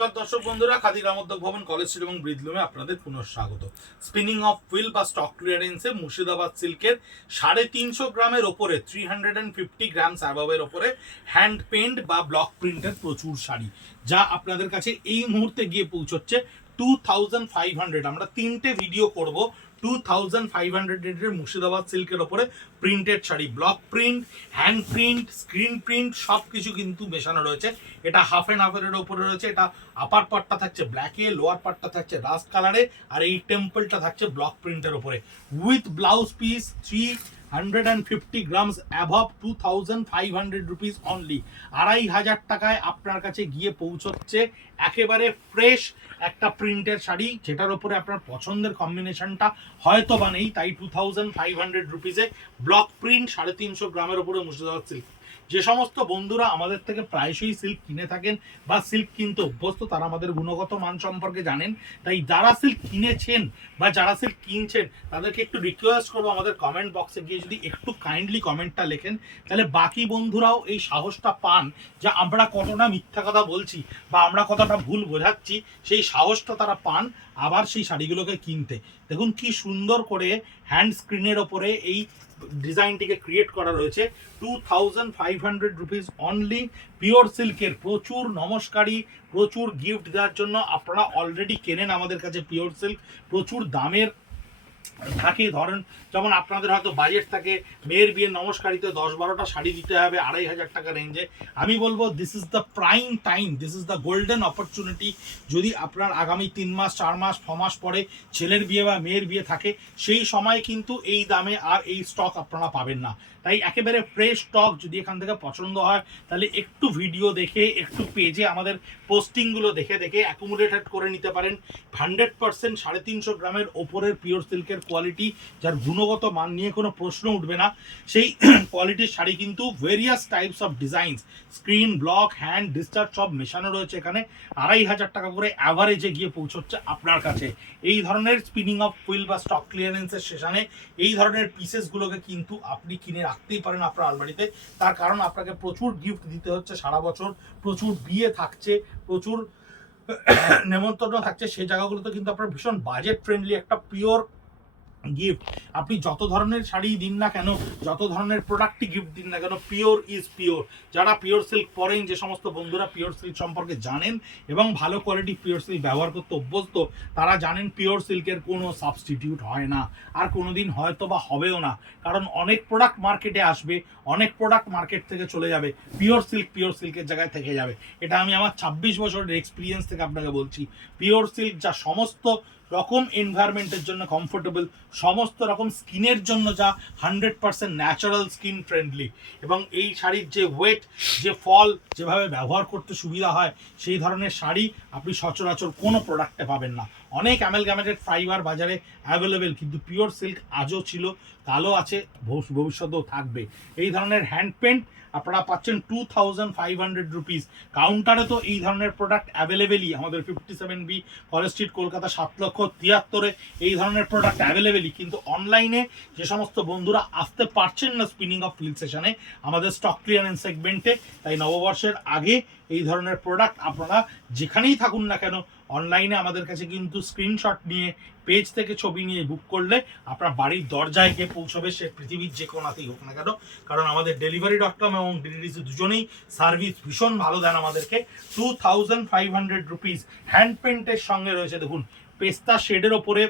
দর্শক বন্ধুরা, খাদি গ্রামোদ্যোগ ভবন, কলেজ স্ট্রিট এবং ব্রিজলুমে আপনাদের পুনঃস্বাগত। স্পিনিং অফ হুইল বা স্টক ক্লিয়ারেন্সে মুর্শিদাবাদ সিল্কের 350 গ্রামের ওপরে 350 গ্রামস অ্যাবভের ওপরে হ্যান্ড পেন্ট বা ব্লক প্রিন্টের প্রচুর শাড়ি, যা আপনাদের কাছে এই মুহূর্তে গিয়ে পৌঁছচ্ছে 2500। আমরা 3টে ভিডিও করব 2500 মুর্শিদাবাদ সিল্কের ওপরে printed sari, block print, hand print, screen print সব কিছু কিন্তু মেশানো রয়েছে। এটা হাফ অ্যান্ড হাফের ওপরে রয়েছে। এটা আপার পার্টটা থাকছে ব্ল্যাকে, লোয়ার পার্টটা থাকছে রাস্ট কালারে, আর এই টেম্পলটা থাকছে ব্লক প্রিন্টের ওপরে with blouse piece 350 grams above 2500 rupees only. 2500 টাকায় আপনার কাছে গিয়ে পৌঁছচ্ছে একেবারে ফ্রেশ একটা প্রিন্টের শাড়ি, যেটার উপরে আপনার পছন্দের কম্বিনেশনটা হয়তো বা নেই। তাই 2500 রুপিসে ব্লক প্রিন্ট 350 গ্রামের উপরে মুর্শিদাবাদ সিল্ক। যে সমস্ত বন্ধুরা আমাদের থেকে প্রায়শই সিল্ক কিনে থাকেন বা সিল্ক কিনতে অভ্যস্ত, তারা আমাদের গুণগত মান সম্পর্কে জানেন। তাই যারা সিল্ক কিনেছেন বা যারা সিল্ক কিনছেন তাদেরকে একটু রিকোয়েস্ট করবো, আমাদের কমেন্ট বক্সে গিয়ে যদি একটু কাইন্ডলি কমেন্টটা লেখেন, তাহলে বাকি বন্ধুরাও এই সাহসটা পান যে আমরা কতটা মিথ্যা কথা বলছি বা আমরা কতটা ভুল বোঝাচ্ছি, সেই সাহসটা তারা পান আবার সেই শাড়িগুলোকে কিনতে। দেখুন কি সুন্দর করে হ্যান্ড স্ক্রিনের ওপরে এই ডিজাইনটিকে ক্রিয়েট করা রয়েছে। 2500 রুপিস অনলি। পিওর সিল্কের প্রচুর নমস্কারী, প্রচুর গিফট দেওয়ার জন্য আপনারা অলরেডি কেনেন আমাদের কাছে পিওর সিল্ক। প্রচুর দামের থাকে, ধরেন যেমন আপনাদের হয়তো বাজেট থাকে মেয়ের বিয়ের নমস্কারিতে 10-12টা শাড়ি দিতে হবে 2500 টাকা রেঞ্জে। আমি বলবো this is the prime time, this is the golden opportunity. যদি আপনার আগামী 3 মাস 4 মাস 6 মাস পরে ছেলের বিয়ে বা মেয়ের বিয়ে থাকে, সেই সময় কিন্তু এই দামে আর এই স্টক আপনারা পাবেন না। তাই একেবারে ফ্রেশ স্টক যদি এখান থেকে পছন্দ হয়, তাহলে একটু ভিডিও দেখে, একটু পেজে আমাদের পোস্টিংগুলো দেখে দেখে অ্যাকুমুলেটেড করে নিতে পারেন। 100% 350 গ্রামের ওপরের পিওর সিল্কের কোয়ালিটি, যার গুণগত মান নিয়ে কোনো প্রশ্ন উঠবে না, সেই কোয়ালিটির শাড়ি কিন্তু various types of designs, screen, block, hand, discharge সব মেশানো রয়েছে এখানে। 2500 টাকা করে অ্যাভারেজে গিয়ে পৌঁছচ্ছে আপনার কাছে। এই ধরনের স্পিনিং অফ হুইল বা স্টক ক্লিয়ারেন্সের সেশনে এই ধরনের পিসেসগুলোকে কিন্তু আপনি কিনে রাখতেই পারেন আপনার আলমারিতে। তার কারণ আপনাকে প্রচুর গিফট দিতে হচ্ছে সারা বছর, প্রচুর বিয়ে থাকছে, প্রচুর নেমন্তন্ন থাকছে। সেই জায়গাগুলোতে কিন্তু আপনার ভীষণ বাজেট ফ্রেন্ডলি একটা পিওর গিফট। আপনি যত ধরনের শাড়ি দিন না কেন, যত ধরনের প্রোডাক্টই গিফট দিন না কেন, পিওর ইজ পিওর। যারা পিওর সিল্ক পরেন, যে সমস্ত বন্ধুরা পিওর সিল্ক সম্পর্কে জানেন এবং ভালো কোয়ালিটি পিওর সিল্ক ব্যবহার করতে অভ্যস্ত, তারা জানেন পিওর সিল্কের কোনো সাবস্টিটিউট হয় না, আর কোনোদিন হয়তো বা হবেও না। কারণ অনেক প্রোডাক্ট মার্কেটে আসবে, অনেক প্রোডাক্ট মার্কেট থেকে চলে যাবে, পিওর সিল্কের জায়গায় থেকে যাবে। এটা আমি আমার 26 বছরের এক্সপিরিয়েন্স থেকে আপনাকে বলছি। পিওর সিল্ক যা সমস্ত রকম এনভায়রনমেন্টের জন্য কমফোর্টেবল, সমস্ত রকম স্কিনের জন্য যা 100% ন্যাচারাল, স্কিন ফ্রেন্ডলি, এবং এই শাড়ির যে ওয়েট, যে ফল, যেভাবে ব্যবহার করতে সুবিধা হয়, সেই ধরনের শাড়ি আপনি সচরাচর কোনো প্রোডাক্টে পাবেন না। অনেক অ্যামালগামেটেড ফাইবার বাজারে অ্যাভেলেবেল, কিন্তু পিওর সিল্ক আজও ছিল, কালো আছে, ভবিষ্যতেও থাকবে। এই ধরনের হ্যান্ড পেন্ট আপনারা পাচ্ছেন 2500 রুপিস। কাউন্টারে তো এই ধরনের প্রোডাক্ট অ্যাভেলেবেলই, আমাদের 57B কলেজ স্ট্রিট, কলকাতা 7,73,000 এই ধরনের প্রোডাক্ট অ্যাভেলেবেলই। কিন্তু অনলাইনে যে সমস্ত বন্ধুরা আসতে পারছেন না স্পিনিং অফ হুইল সেশনে আমাদের স্টক ক্লিয়ারেন্স সেগমেন্টে, তাই নববর্ষের আগে এই ধরনের প্রোডাক্ট আপনারা যেখানেই থাকুন না কেন অনলাইনে আমাদের কাছে কিন্তু স্ক্রিনশট নিয়ে, পেজ থেকে ছবি নিয়ে বুক করলে আপনার বাড়ির দরজায় গিয়ে পৌঁছবে, সে পৃথিবীর যে কোনাতেই হোক না কেন। কারণ আমাদের ডেলিভারি.com এবং ডিডিডিসি দুজনেই সার্ভিস ভীষণ ভালো দেন আমাদেরকে। 2500 রুপিস হ্যান্ড পেন্টের সঙ্গে রয়েছে, দেখুন পেস্তা শেডের ওপরে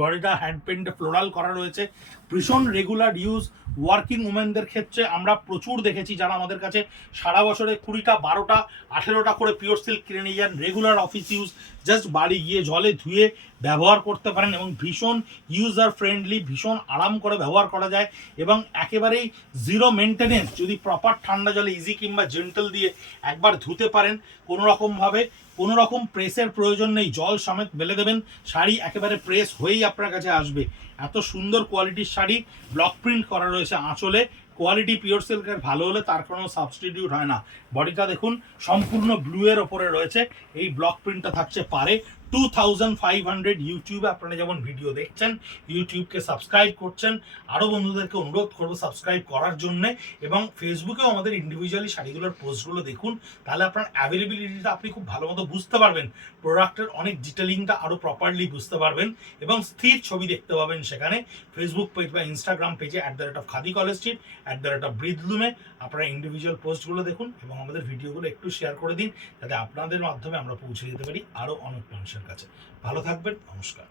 বডিটা হ্যান্ড পেন্টে ফ্লোরাল করা রয়েছে। ভীষণ রেগুলার ইউজ ওয়ার্কিং উমেনদের ক্ষেত্রে আমরা প্রচুর দেখেছি, যারা আমাদের কাছে সারা বছরে 20টা 12টা 18টা করে পিওর সিল্ক কিনে নিয়ে যান। রেগুলার অফিস ইউজ, জাস্ট বাড়ি গিয়ে জলে ধুয়ে ব্যবহার করতে পারেন, এবং ভীষণ ইউজার ফ্রেন্ডলি, ভীষণ আরাম করে ব্যবহার করা যায়, এবং একেবারেই জিরো মেনটেনেন্স। যদি প্রপার ঠান্ডা জলে ইজি কিংবা জেন্টল দিয়ে একবার ধুতে পারেন, কোনো রকম প্রেসের প্রয়োজন নেই, জল সমেত বেলে দেবেন, শাড়ি একেবারে প্রেস হয়েই আপনার কাছে আসবে। এত সুন্দর কোয়ালিটির শাড়ি, ব্লক প্রিন্ট করা রয়েছে আঁচলে। কোয়ালিটি পিওর সিল্কের ভালো হলে তার কোনো সাবস্টিটিউট হয় না। বডিটা দেখুন সম্পূর্ণ ব্লু এর ওপরে রয়েছে, এই ব্লক প্রিন্টটা থাকছে পারে। 2500 ইউটিউবে আপনারা যেমন ভিডিও দেখছেন, ইউটিউবকে সাবস্ক্রাইব করছেন, আরও বন্ধুদেরকে অনুরোধ করবো সাবস্ক্রাইব করার জন্যে, এবং ফেসবুকেও আমাদের ইন্ডিভিজুয়ালি শাড়িগুলোর পোস্টগুলো দেখুন, তাহলে আপনার অ্যাভেলেবিলিটিটা আপনি খুব ভালো মতো বুঝতে পারবেন, প্রোডাক্টের অনেক ডিটেলিংটা আরও প্রপারলি বুঝতে পারবেন এবং স্থির ছবি দেখতে পাবেন সেখানে। ফেসবুক পেজ বা ইনস্টাগ্রাম পেজে @খাদি কলেজ স্ট্রিট, @ব্রিদলুমে আপনারা ইন্ডিভিজুয়াল পোস্টগুলো দেখুন এবং আমাদের ভিডিওগুলো একটু শেয়ার করে দিন, যাতে আপনাদের মাধ্যমে আমরা পৌঁছে যেতে পারি আরও অনেক মানুষের কাছে। ভালো থাকবেন, নমস্কার।